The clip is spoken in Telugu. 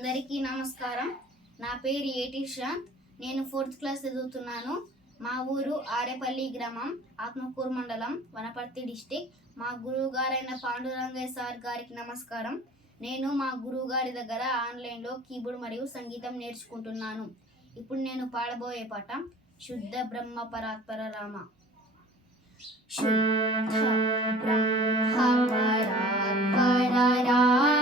అందరికీ నమస్కారం. నా పేరు ఏటి శ్రాంత్. నేను 4th క్లాస్ చదువుతున్నాను. మా ఊరు ఆరేపల్లి గ్రామం, ఆత్మకూరు మండలం, వనపర్తి డిస్టిక్. మా గురువు గారైన పాండురంగయ్య సార్ గారికి నమస్కారం. నేను మా గురువు గారి దగ్గర ఆన్లైన్లో కీబోర్డ్ మరియు సంగీతం నేర్చుకుంటున్నాను. ఇప్పుడు నేను పాడబోయే పాట శుద్ధ బ్రహ్మ పరాత్పర రామ. శుద్ధ బ్రహ్మ పరాత్పర రామ